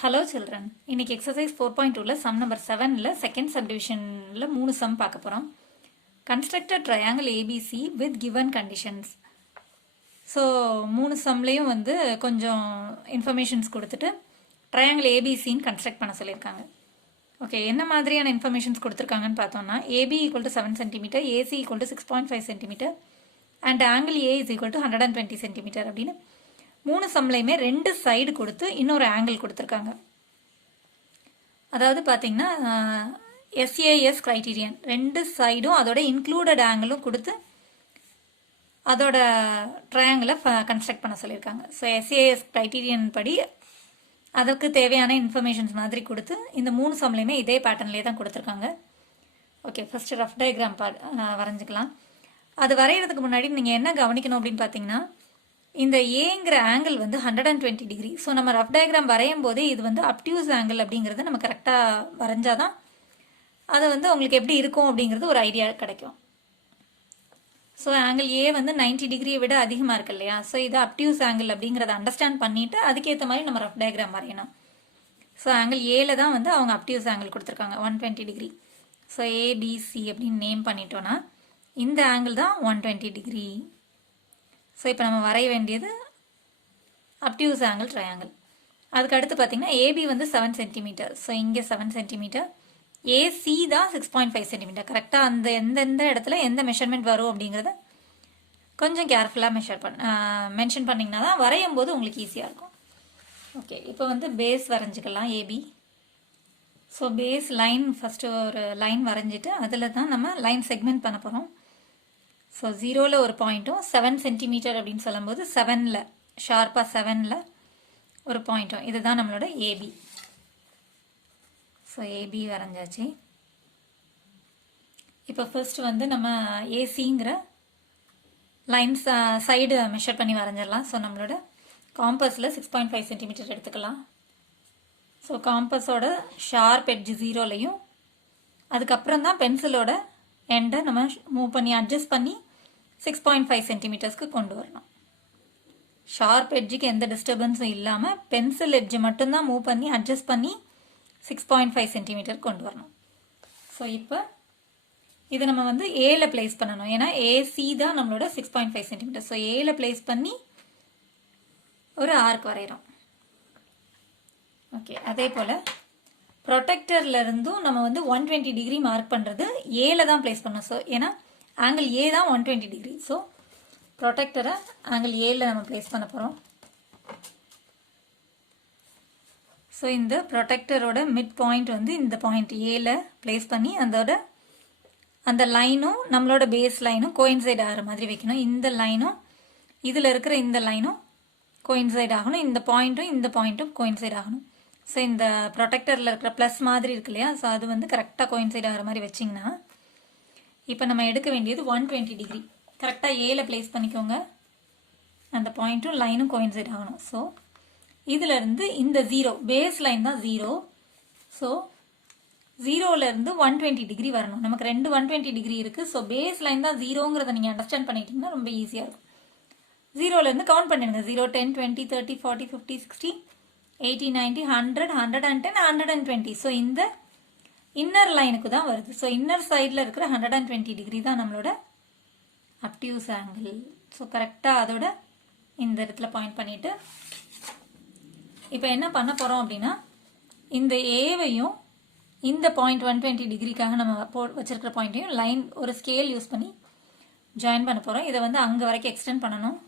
Hello children. இன்னைக்கு exercise 4.2ல sum number 7ல second subdivisionல 3 sum பார்க்க போறோம். Construct a triangle ABC with given conditions. So 3 sumலயும் வந்து கொஞ்சம் informations கொடுத்துட்டு triangle ABCன்னு construct பண்ண சொல்லிருக்காங்க. ஓகே, என்ன மாதிரியான informations கொடுத்திருக்காங்கன்னு பார்த்தோம்னா AB equal to 7 cm, AC equal to 6.5 cm and angle A is equal to 120 cm அப்படின்னு மூணு சம்லையுமே ரெண்டு சைடு கொடுத்து இன்னொரு ஆங்கிள் கொடுத்துருக்காங்க. அதாவது பார்த்தீங்கன்னா எஸ்ஏஎஸ் கிரைட்டீரியன் ரெண்டு சைடும் அதோட இன்க்ளூடட் ஆங்கிளும் கொடுத்து அதோட ட்ரையாங்கிளை கன்ஸ்ட்ரக்ட் பண்ண சொல்லியிருக்காங்க. ஸோ எஸ்ஏஎஸ் கிரைட்டீரியன் படி அதற்கு தேவையான இன்ஃபர்மேஷன்ஸ் மாதிரி கொடுத்து இந்த மூணு சம்லையுமே இதே பேட்டர்ன்லேயே தான் கொடுத்துருக்காங்க. ஓகே, ஃபஸ்ட்டு ரஃப் டயக்ராம் வரைஞ்சிக்கலாம். அது வரைகிறதுக்கு முன்னாடி நீங்கள் என்ன கவனிக்கணும் அப்படின்னு பார்த்தீங்கன்னா இந்த ஏங்கிற ஆங்கிள் வந்து 120 டிகிரி. ஸோ நம்ம ரஃப் டயக்ராம் வரையும் போதே இது வந்து அப்டியூஸ் ஆங்கிள் அப்படிங்கிறது நம்ம கரெக்டாக வரைஞ்சாதான் அது வந்து உங்களுக்கு எப்படி இருக்கும் அப்படிங்கிறது ஒரு ஐடியா கிடைக்கும். ஸோ ஆங்கிள் ஏ வந்து 90 டிகிரியை விட அதிகமாக இருக்கு இல்லையா? ஸோ இது அப்டியூஸ் ஆங்கிள் அப்படிங்கிறத அண்டர்ஸ்டாண்ட் பண்ணிவிட்டு அதுக்கேற்ற மாதிரி நம்ம ரஃப் டயக்ராம் வரையணும். ஸோ ஆங்கிள் ஏல தான் வந்து அவங்க அப்டியூஸ் ஆங்கிள் கொடுத்துருக்காங்க 120 டிகிரி. ஸோ ஏபிசி அப்படின்னு நேம் பண்ணிட்டோன்னா இந்த ஆங்கிள் தான் 120 டிகிரி. ஸோ இப்போ நம்ம வரைய வேண்டியது அப்டியூஸ் ஆங்கிள் ட்ரையாங்கிள். அதுக்கு அடுத்து பார்த்தீங்கன்னா ஏபி வந்து 7 சென்டிமீட்டர். ஸோ இங்கே 7 சென்டிமீட்டர், ஏசி தான் 6.5 சென்டிமீட்டர். கரெக்டாக அந்த எந்தெந்த இடத்துல எந்த மெஷர்மெண்ட் வரும் அப்படிங்கிறத கொஞ்சம் கேர்ஃபுல்லாக மென்ஷன் பண்ணிங்கன்னா தான் வரையும் போது உங்களுக்கு ஈஸியாக இருக்கும். ஓகே, இப்போ வந்து பேஸ் வரைஞ்சிக்கலாம் AB. So base line first ஒரு லைன் வரைஞ்சிட்டு அதில் தான் நம்ம லைன் செக்மெண்ட் பண்ண போகிறோம். ஸோ 0ல் ஒரு பாயிண்ட்டும் 7 சென்டிமீட்டர் அப்படின்னு சொல்லும்போது 7ல் ஷார்ப்பாக 7ல் ஒரு பாயிண்ட்டும், இதுதான் நம்மளோட ஏபி. So AB வரைஞ்சாச்சு. இப்போ ஃபர்ஸ்ட் வந்து நம்ம ஏசிங்கிற லைன்ஸ் சைடு மெஷர் பண்ணி வரைஞ்சிடலாம். ஸோ நம்மளோட காம்பஸில் 6.5 சென்டிமீட்டர் எடுத்துக்கலாம். ஸோ காம்பஸோட ஷார்ப் எட்ஜ் 0லையும் அதுக்கப்புறம் தான் பென்சிலோட எண்டை நம்ம மூவ் பண்ணி அட்ஜஸ்ட் பண்ணி 6.5 சென்டிமீட்டர்ஸ்க்கு கொண்டு வரணும். ஷார்ப் எட்ஜுக்கு எந்த டிஸ்டர்பன்ஸும் இல்லாமல் பென்சில் எட்ஜை மட்டும்தான் மூவ் பண்ணி அட்ஜஸ்ட் பண்ணி 6.5 சென்டிமீட்டர் கொண்டு வரணும். ஸோ இப்போ இது நம்ம வந்து ஏல பிளேஸ் பண்ணணும். ஏன்னா ஏசி தான் நம்மளோட 6.5 சென்டிமீட்டர். ஸோ ஏல பிளேஸ் பண்ணி ஒரு ஆர்க் வரைகிறோம். ஓகே, அதே போல் ப்ரொடெக்டர்ல இருந்தும் நம்ம வந்து 120 டிகிரி மார்க் பண்ணுறது ஏல தான் பிளேஸ் பண்ணோம். ஸோ ஏன்னா ஆங்கிள் ஏ தான் 120 டிகிரி. ஸோ ப்ரொடெக்டரை ஆங்கிள் ஏல நம்ம பிளேஸ் பண்ண போகிறோம். ஸோ இந்த ப்ரொடெக்டரோட மிட் பாயிண்ட் வந்து இந்த பாயிண்ட் ஏல பிளேஸ் பண்ணி அந்த லைனும் நம்மளோட பேஸ் லைனும் கோயின்சைட் ஆகிற மாதிரி வைக்கணும். இந்த லைனும் இதில் இருக்கிற இந்த லைனும் கோயின்சைட் ஆகணும். இந்த பாயிண்ட்டும் கோயின்சைட் ஆகணும். ஸோ இந்த ப்ரொடெக்டரில் இருக்கிற ப்ளஸ் மாதிரி இருக்கு இல்லையா? ஸோ அது வந்து கரெக்டாக கோயின்சைட் ஆகிற மாதிரி வச்சிங்கன்னா இப்போ நம்ம எடுக்க வேண்டியது 120 டிகிரி. கரெக்டாக ஏல பிளேஸ் பண்ணிக்கோங்க. அந்த பாயிண்ட்டும் லைனும் கோயின்சைட் ஆகணும். ஸோ இதிலேருந்து இந்த 0 பேஸ் லைன் தான் 0. ஸோ 0லேருந்து 120 டிகிரி வரணும். நமக்கு ரெண்டு 120 டிகிரி இருக்குது. ஸோ பேஸ் லைன் தான் 0ங்கிறத நீங்கள் அண்டர்ஸ்டாண்ட் பண்ணிட்டீங்கன்னா ரொம்ப ஈஸியாக இருக்கும். 0லேருந்து கவுண்ட் பண்ணிடுங்க. 0, 10, 20, 30, 40, 50, 60, 80, 90, 100, 110, 120. ஸோ இந்த இன்னர் லைனுக்கு தான் வருது. ஸோ இன்னர் சைடில் இருக்கிற 120 டிகிரி தான் நம்மளோட அப்டியூஸ் ஆங்கிள். ஸோ கரெக்டாக அதோட இந்த இடத்துல பாயிண்ட் பண்ணிவிட்டு இப்போ என்ன பண்ண போகிறோம் அப்படின்னா இந்த ஏவையும் இந்த பாயிண்ட் 120 டிகிரிக்காக நம்ம வச்சிருக்கிற பாயிண்ட்டையும் லைன் ஒரு ஸ்கேல் யூஸ் பண்ணி ஜாயின் பண்ண போகிறோம். இதை வந்து அங்கே வரைக்கும் எக்ஸ்டெண்ட் பண்ணணும்.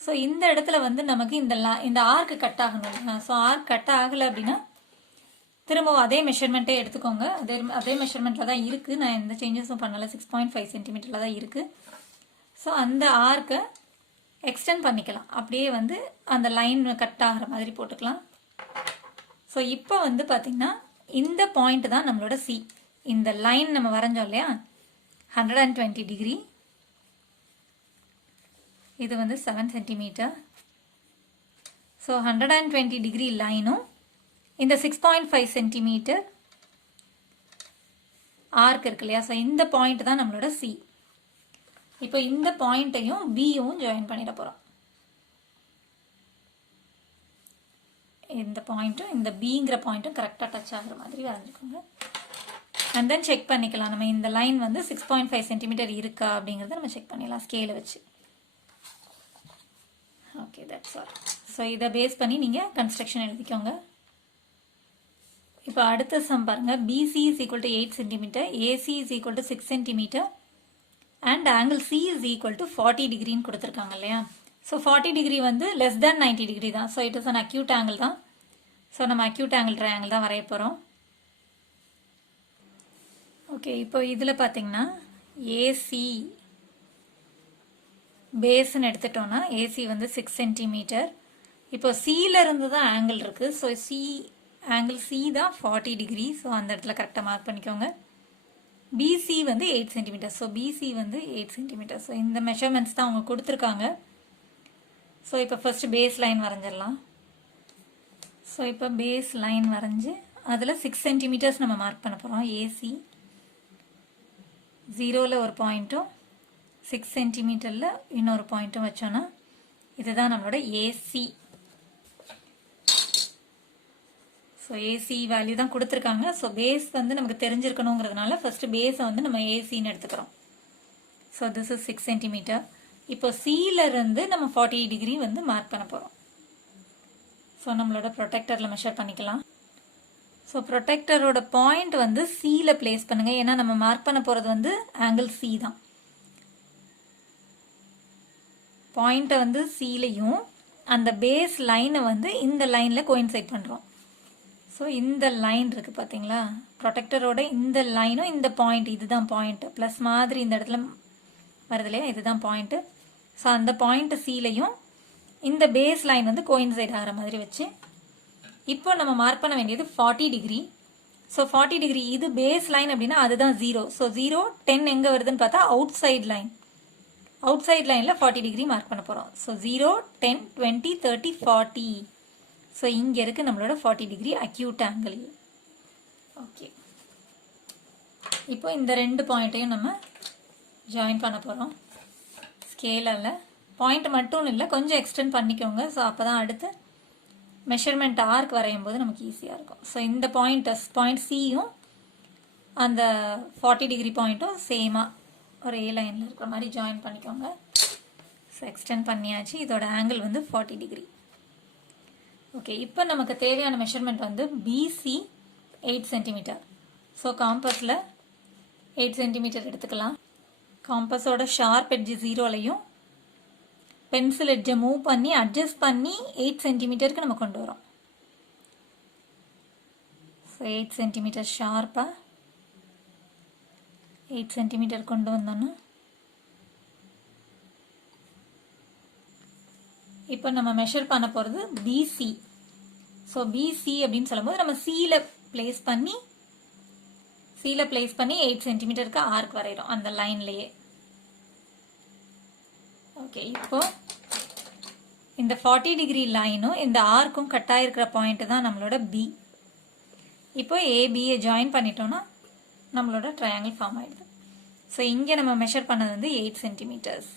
ஸோ இந்த இடத்துல வந்து நமக்கு இந்த ஆர்க்கு கட் ஆகணும். ஸோ ஆர்க் கட் ஆகலை அப்படின்னா திரும்பவும் அதே மெஷர்மெண்ட்டே எடுத்துக்கோங்க. அதே மெஷர்மெண்ட்டில் தான் இருக்குது. நான் எந்த சேஞ்சஸும் பண்ணலை. 6.5 சென்டிமீட்டரில் தான் இருக்குது. ஸோ அந்த ஆர்க்கை எக்ஸ்டெண்ட் பண்ணிக்கலாம். அப்படியே வந்து அந்த லைன் கட் ஆகிற மாதிரி போட்டுக்கலாம். ஸோ இப்போ வந்து பார்த்திங்கன்னா இந்த பாயிண்ட் தான் நம்மளோட சி. இந்த லைன் நம்ம வரைஞ்சோம் இல்லையா 120 டிகிரி, இது வந்து 7 சென்டிமீட்டர். ஸோ 120 டிகிரி லைனும் இந்த 6.5 சென்டிமீட்டர் ஆர்க் இருக்கு இல்லையா? ஸோ இந்த பாயிண்ட் தான் நம்மளோட சி. இப்போ இந்த பாயிண்ட்டையும் பியும் ஜாயின் பண்ணிட போகிறோம். இந்த பாயிண்ட்டும் இந்த பிங்கிற பாயிண்ட்டும் கரெக்டாக டச் ஆகிற மாதிரி வரைஞ்சிக்கோங்க. அண்ட் தென் செக் பண்ணிக்கலாம், நம்ம இந்த லைன் வந்து 6.5 சென்டிமீட்டர் இருக்கா அப்படிங்கிறத நம்ம செக் பண்ணிடலாம் ஸ்கேலை வச்சு. Okay, that's all. ஸோ இதை பேஸ் பண்ணி நீங்கள் கன்ஸ்ட்ரக்ஷன் எழுதிக்கோங்க. இப்போ அடுத்த சம் பாருங்கள். BC is equal to 8 centimetre, AC is equal to 6 centimetre and angle C is equal to 40 டிகிரின்னு கொடுத்துருக்காங்க இல்லையா. ஸோ 40 டிகிரி வந்து லெஸ் தேன் 90 டிகிரி தான். So it is an acute angle தான். ஸோ நம்ம அக்யூட் ஆங்கிள் ட்ரையாங்கிள் தான் வரைய போகிறோம். ஓகே, இப்போ இதில் பார்த்தீங்கன்னா ஏசி பேஸ்ன்னு எடுத்துட்டோன்னா ஏசி வந்து 6 சென்டிமீட்டர். இப்போ சியிலேருந்து தான் ஆங்கிள் இருக்குது. ஸோ ஆங்கிள் சி தான் 40 டிகிரி. ஸோ அந்த இடத்துல கரெக்டாக மார்க் பண்ணிக்கோங்க. பிசி வந்து 8 சென்டிமீட்டர். ஸோ பிசி வந்து 8 சென்டிமீட்டர். ஸோ இந்த மெஷர்மெண்ட்ஸ் தான் அவங்க கொடுத்துருக்காங்க. ஸோ இப்போ ஃபஸ்ட்டு பேஸ் லைன் வரைஞ்சிடலாம். ஸோ இப்போ பேஸ் லைன் வரைஞ்சி அதில் 6 சென்டிமீட்டர்ஸ் நம்ம மார்க் பண்ண போகிறோம். ஏசி 0ல் ஒரு பாயிண்ட்டும் 6 சென்டிமீட்டரில் இன்னொரு பாயிண்ட்டும் வச்சோன்னா இதுதான் நம்மளோட ஏசி. ஸோ ஏசி வேல்யூ தான் கொடுத்துருக்காங்க. ஸோ பேஸ் வந்து நமக்கு தெரிஞ்சிருக்கணுங்கிறதுனால ஃபஸ்ட்டு பேஸை வந்து நம்ம ஏசின்னு எடுத்துக்கிறோம். So this is 6 centimetre. இப்போ சியிலேருந்து நம்ம 40 டிகிரி வந்து மார்க் பண்ண போகிறோம். ஸோ நம்மளோட ப்ரொடெக்டரில் மெஷர் பண்ணிக்கலாம். ஸோ ப்ரொடெக்டரோட பாயிண்ட் வந்து சியில் பிளேஸ் பண்ணுங்கள். ஏன்னா நம்ம மார்க் பண்ண போகிறது வந்து ஆங்கிள் சி தான். பாயிண்ட்டை வந்து சிலையும் அந்த பேஸ் லைனை வந்து இந்த லைனில் கோயின்சைட் பண்ணுறோம். ஸோ இந்த லைன் இருக்குது பார்த்தீங்களா, ப்ரொடெக்டரோட இந்த லைனும் இந்த பாயிண்ட், இதுதான் பாயிண்ட்டு. ப்ளஸ் மாதிரி இந்த இடத்துல வருது இல்லையா, இதுதான் பாயிண்ட்டு. ஸோ அந்த பாயிண்ட்டு சிலையும் இந்த பேஸ் லைன் வந்து கோயின்சைட் ஆகிற மாதிரி வச்சு இப்போ நம்ம மார்க் பண்ண வேண்டியது 40 டிகிரி. ஸோ 40 டிகிரி இது பேஸ் லைன் அப்படின்னா அதுதான் 0. ஸோ 0, 10 எங்கே வருதுன்னு பார்த்தா outside line. Outside லைனில் 40 டிகிரி மார்க் பண்ண போகிறோம். ஸோ 0, 10, 20, 30, 40. ஸோ இங்கே இருக்குது நம்மளோட 40 டிகிரி அக்யூட் ஆங்கிள். ஓகே, இப்போ இந்த ரெண்டு பாயிண்ட்டையும் நம்ம ஜாயின் பண்ண போகிறோம் ஸ்கேலால். பாயிண்ட் மட்டும் இல்லை, கொஞ்சம் எக்ஸ்டெண்ட் பண்ணிக்கோங்க. ஸோ அப்போ தான் அடுத்து மெஷர்மெண்ட் ஆர்க் வரையும் போது நமக்கு ஈஸியாக இருக்கும். ஸோ இந்த பாயிண்ட் சியும் அந்த 40 டிகிரி பாயிண்ட்டும் சேமாக ஒரு ஏ லைனில் இருக்கிற மாதிரி ஜாயின் பண்ணிக்கோங்க. ஸோ எக்ஸ்டெண்ட் பண்ணியாச்சு. இதோட ஆங்கிள் வந்து 40 டிகிரி. ஓகே, இப்போ நமக்கு தேவையான மெஷர்மெண்ட் வந்து பிசி 8 சென்டிமீட்டர். ஸோ காம்பஸில் 8 சென்டிமீட்டர் எடுத்துக்கலாம். காம்பஸோட ஷார்ப் எட்ஜ் 0லையும் பென்சில் எட்ஜை மூவ் பண்ணி அட்ஜஸ்ட் பண்ணி 8 சென்டிமீட்டருக்கு நம்ம கொண்டு வரோம். ஸோ 8 சென்டிமீட்டர் ஷார்ப்பாக 8 சென்டிமீட்டர் கொண்டு வந்தோன்னா இப்போ நம்ம மெஷர் பண்ண போகிறது பிசி. ஸோ பிசி அப்படின்னு சொல்லும்போது நம்ம சியில் பிளேஸ் பண்ணி 8 சென்டிமீட்டருக்கு ஆர்க் வரைகிறோம் அந்த லைன்லேயே. ஓகே, இப்போ இந்த 40 டிகிரி லைனும் இந்த ஆர்க்கும் கட் ஆகிருக்கிற பாயிண்ட்டு தான் நம்மளோட பி. இப்போ ஏபியை ஜாயின் பண்ணிட்டோன்னா நம்மளோட ட்ரையாங்கிள் ஃபார்ம் ஆகிடுது. ஸோ இங்கே நம்ம மெஷர் பண்ணது வந்து 8 சென்டிமீட்டர்ஸ்.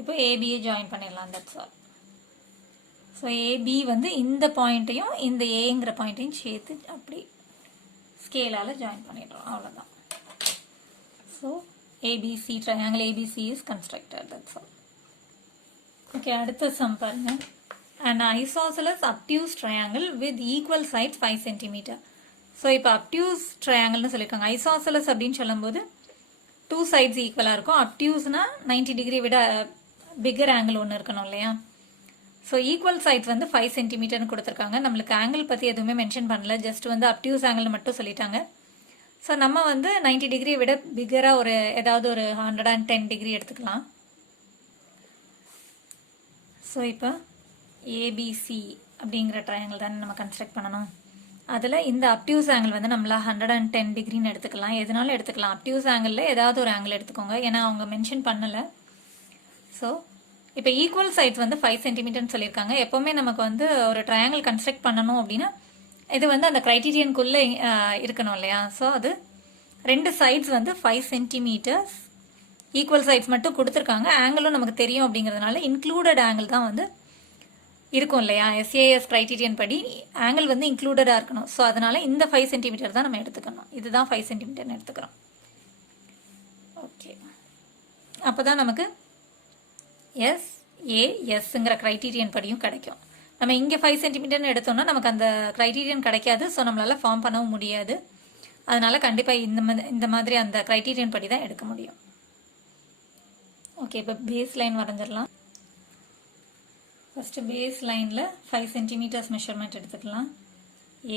இப்போ ஏபியை ஜாயின் பண்ணிடலாம். That's all. ஸோ ஏபி வந்து இந்த பாயிண்ட்டையும் இந்த ஏங்கிற பாயிண்ட்டையும் சேர்த்து அப்படி ஸ்கேலால் ஜாயின் பண்ணிடுறோம். அவ்வளோதான். So ABC triangle ABC is constructed. That's all. Okay, அடுத்த சம் பாருங்க. an isosceles obtuse triangle with equal sides 5 cm. So இப்போ obtuse triangleனு சொல்லியிருக்காங்க. ஐசோசலஸ் அப்படின்னு சொல்லும்போது 2 sides ஈக்குவலாக இருக்கும். obtuseனா 90 டிகிரி விட பிக்கர் ஆங்கிள் ஒன்று இருக்கணும் இல்லையா. ஸோ ஈக்குவல் சைட்ஸ் வந்து 5 சென்டிமீட்டர்னு கொடுத்துருக்காங்க. நம்மளுக்கு ஆங்கிள் பற்றி எதுவுமே மென்ஷன் பண்ணல, ஜஸ்ட் வந்து obtuse ஆங்கிள் மட்டும் சொல்லிட்டாங்க. ஸோ நம்ம வந்து 90 டிகிரி விட பிக்கராக ஒரு ஏதாவது ஒரு 110 டிகிரி எடுத்துக்கலாம். ஸோ இப்போ ஏபிசி அப்படிங்கிற ட்ரையாங்கிள் தானே நம்ம கன்ஸ்ட்ரக்ட் பண்ணணும். அதில் இந்த obtuse ஆங்கிள் வந்து நம்மள 110 டிகிரின்னு எடுத்துக்கலாம். எதனாலும் எடுத்துக்கலாம். obtuse ஆங்கிளில் ஏதாவது ஒரு ஆங்கிள் எடுத்துக்கோங்க, ஏன்னா அவங்க மென்ஷன் பண்ணலை. ஸோ இப்போ ஈக்குவல் சைட்ஸ் வந்து 5 சென்டிமீட்டர்னு சொல்லியிருக்காங்க. எப்போவுமே நமக்கு வந்து ஒரு ட்ரையாங்கிள் கன்ஸ்ட்ரக்ட் பண்ணணும் அப்படின்னா இது வந்து அந்த க்ரைட்டீரியனுக்குள்ளே இருக்கணும் இல்லையா. ஸோ அது ரெண்டு சைட்ஸ் வந்து 5 சென்டிமீட்டர்ஸ் ஈக்குவல் சைட்ஸ் மட்டும் கொடுத்துருக்காங்க. ஆங்கிளும் நமக்கு தெரியும் அப்படிங்கிறதுனால இன்க்ளூடட் ஆங்கிள் தான் வந்து இருக்கும் இல்லையா, எஸ்ஏஎஸ் க்ரைட்டீரியன் படி ஆங்கிள் வந்து இன்க்ளூடடாக இருக்கணும். ஸோ அதனால் இந்த 5 சென்டிமீட்டர் தான் நம்ம எடுத்துக்கணும். இதுதான் 5 சென்டிமீட்டர்னு எடுத்துக்கிறோம். ஓகே, அப்போ தான் நமக்கு எஸ்ஏஎஸ்ங்கிற க்ரைட்டீரியன் படியும் கிடைக்கும். நம்ம இங்கே 5 சென்டிமீட்டர்னு எடுத்தோம்னா நமக்கு அந்த க்ரைட்டீரியன் கிடைக்காது. ஸோ நம்மளால் ஃபார்ம் பண்ணவும் முடியாது. அதனால் கண்டிப்பாக இந்த மாதிரி அந்த க்ரைட்டீரியன் படி தான் எடுக்க முடியும். ஓகே, இப்போ பேஸ் லைன் வரைஞ்சிடலாம். ஃபஸ்ட்டு பேஸ் லைனில் 5 சென்டிமீட்டர்ஸ் மெஷர்மெண்ட் எடுத்துக்கலாம்.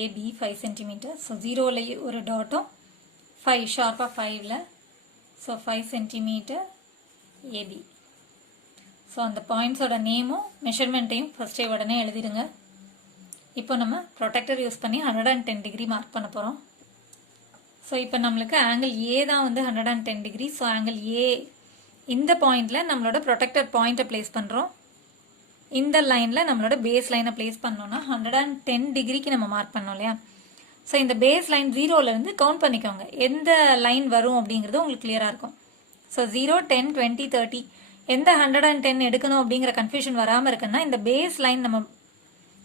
AB 5 centimetre. ஸோ 0ல் ஒரு டாட்டும் 5 ஷார்ப்பாக 5ல். So 5 centimetre AB. ஸோ அந்த பாயிண்ட்ஸோட நேமும் மெஷர்மெண்ட்டையும் ஃபஸ்ட்டே உடனே எழுதிடுங்க. இப்போ நம்ம ப்ரொடெக்டர் யூஸ் பண்ணி 110 டிகிரி மார்க் பண்ண போகிறோம். ஸோ இப்போ நம்மளுக்கு ஆங்கிள் ஏ தான் வந்து 110 டிகிரி. ஸோ ஆங்கிள் ஏ இந்த பாயிண்டில் நம்மளோட ப்ரொடெக்டர் பாயிண்ட்டை ப்ளேஸ் பண்ணுறோம். இந்த லைனில் நம்மளோட பேஸ் லைனை ப்ளேஸ் பண்ணோன்னா 110 டிகிரிக்கு நம்ம மார்க் பண்ணோம் இல்லையா. ஸோ இந்த பேஸ் லைன் 0லேருந்து கவுண்ட் பண்ணிக்கோங்க. எந்த லைன் வரும் அப்படிங்கிறது உங்களுக்கு கிளியராக இருக்கும். ஸோ 0, 10, 20, 30 எந்த 110 எடுக்கணும் அப்படிங்கிற கன்ஃபியூஷன் வராமல் இருக்குன்னா இந்த பேஸ் லைன் நம்ம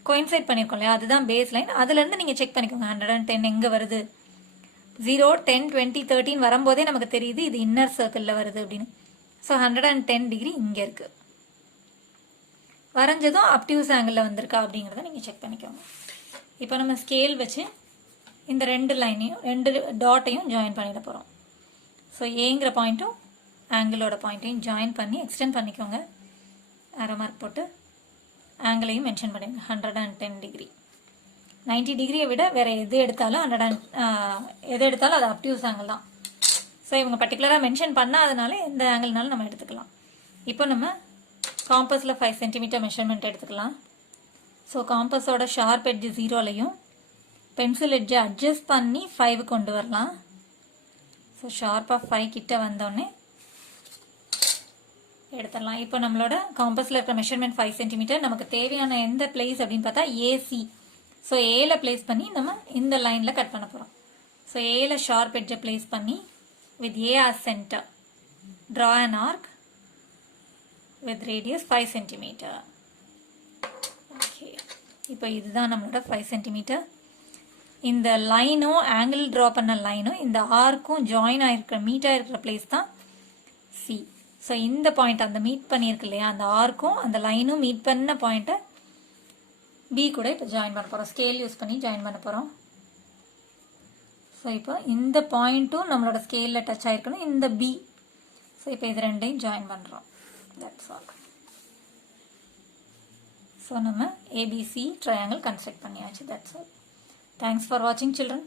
கோயின்சைட் பண்ணியிருக்கோம் இல்லையா, அதுதான் பேஸ் லைன். அதுலேருந்து நீங்கள் செக் பண்ணிக்கோங்க 110 எங்கே வருது. 0, 10, 20, 30 வரும்போதே நமக்கு தெரியுது இது இன்னர் சர்க்கிளில் வருது அப்படின்னு. ஸோ 110 டிகிரி இங்கே இருக்குது. வரைஞ்சதும் அப்டியூஸ் ஆங்கிளில் வந்திருக்கா அப்படிங்கிறத நீங்கள் செக் பண்ணிக்கோங்க. இப்போ நம்ம ஸ்கேல் வச்சு இந்த 2 லைனையும் 2 டாட்டையும் ஜாயின் பண்ணிட போகிறோம். ஸோ ஏங்கிற பாயிண்ட்டும் ஆங்கிளோட பாயிண்ட்டையும் ஜாயின் பண்ணி எக்ஸ்டெண்ட் பண்ணிக்கோங்க. ஆரோ மார்க் போட்டு ஆங்கிளையும் மென்ஷன் பண்ணிடுங்க. 110 டிகிரி. 90 டிகிரியை விட வேறு எது எடுத்தாலும் எது எடுத்தாலும் அது அப்டியூஸ் ஆங்கிள் தான். ஸோ இவங்க பர்டிகுலராக மென்ஷன் பண்ணாதனால எந்த ஆங்கிள்னாலும் நம்ம எடுத்துக்கலாம். இப்போ நம்ம காம்பஸில் 5 சென்டிமீட்டர் மெஷர்மெண்ட் எடுத்துக்கலாம். ஸோ காம்பஸோட ஷார்ப் எட்ஜ் 0லையும் பென்சில் எட்ஜை அட்ஜஸ்ட் பண்ணி 5 கொண்டு வரலாம். ஸோ ஷார்ப்பாக 5 கிட்ட வந்தோடனே எடுத்துடலாம். இப்போ நம்மளோட காம்பஸில் இருக்கிற மெஷர்மெண்ட் 5 சென்டிமீட்டர். நமக்கு தேவையான எந்த பிளேஸ் அப்படின்னு பார்த்தா ஏசி. ஸோ ஏல பிளேஸ் பண்ணி நம்ம இந்த லைனில் கட் பண்ண போகிறோம். ஸோ ஏல ஷார்ப் எட்ஜை பிளேஸ் பண்ணி with A as centre draw an arc with radius 5 centimetre. Okay, இப்போ இதுதான் நம்மளோட 5 சென்டிமீட்டர். இந்த லைனும் ஆங்கிள் ட்ரா பண்ண லைனும் இந்த ஆர்க்கும் ஜாயின் ஆகிருக்கிற மீட் ஆகிருக்கிற பிளேஸ் தான் சி. ஸோ இந்த பாயிண்ட் அந்த மீட் பண்ணியிருக்கு இல்லையா, அந்த ஆர்க்கும் அந்த லைனும் மீட் பண்ண பாயிண்ட்டை பி கூட இப்போ ஜாயின் பண்ண போகிறோம். ஸ்கேல் யூஸ் பண்ணி ஜாயின் பண்ண போகிறோம். ஸோ இப்போ இந்த பாயிண்ட்டும் நம்மளோட ஸ்கேலில் டச் ஆகிருக்கணும், இந்த பி. ஸோ இப்போ இது ரெண்டையும் ஜாயின் பண்ணுறோம். That's all. ஸோ நம்ம ஏபிசி ட்ரையாங்கிள் கன்ஸ்ட்ரக்ட் பண்ணியாச்சு. That's all. Thanks for watching, children.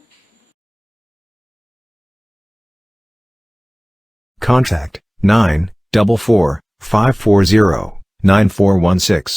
Contact 944 540 9416.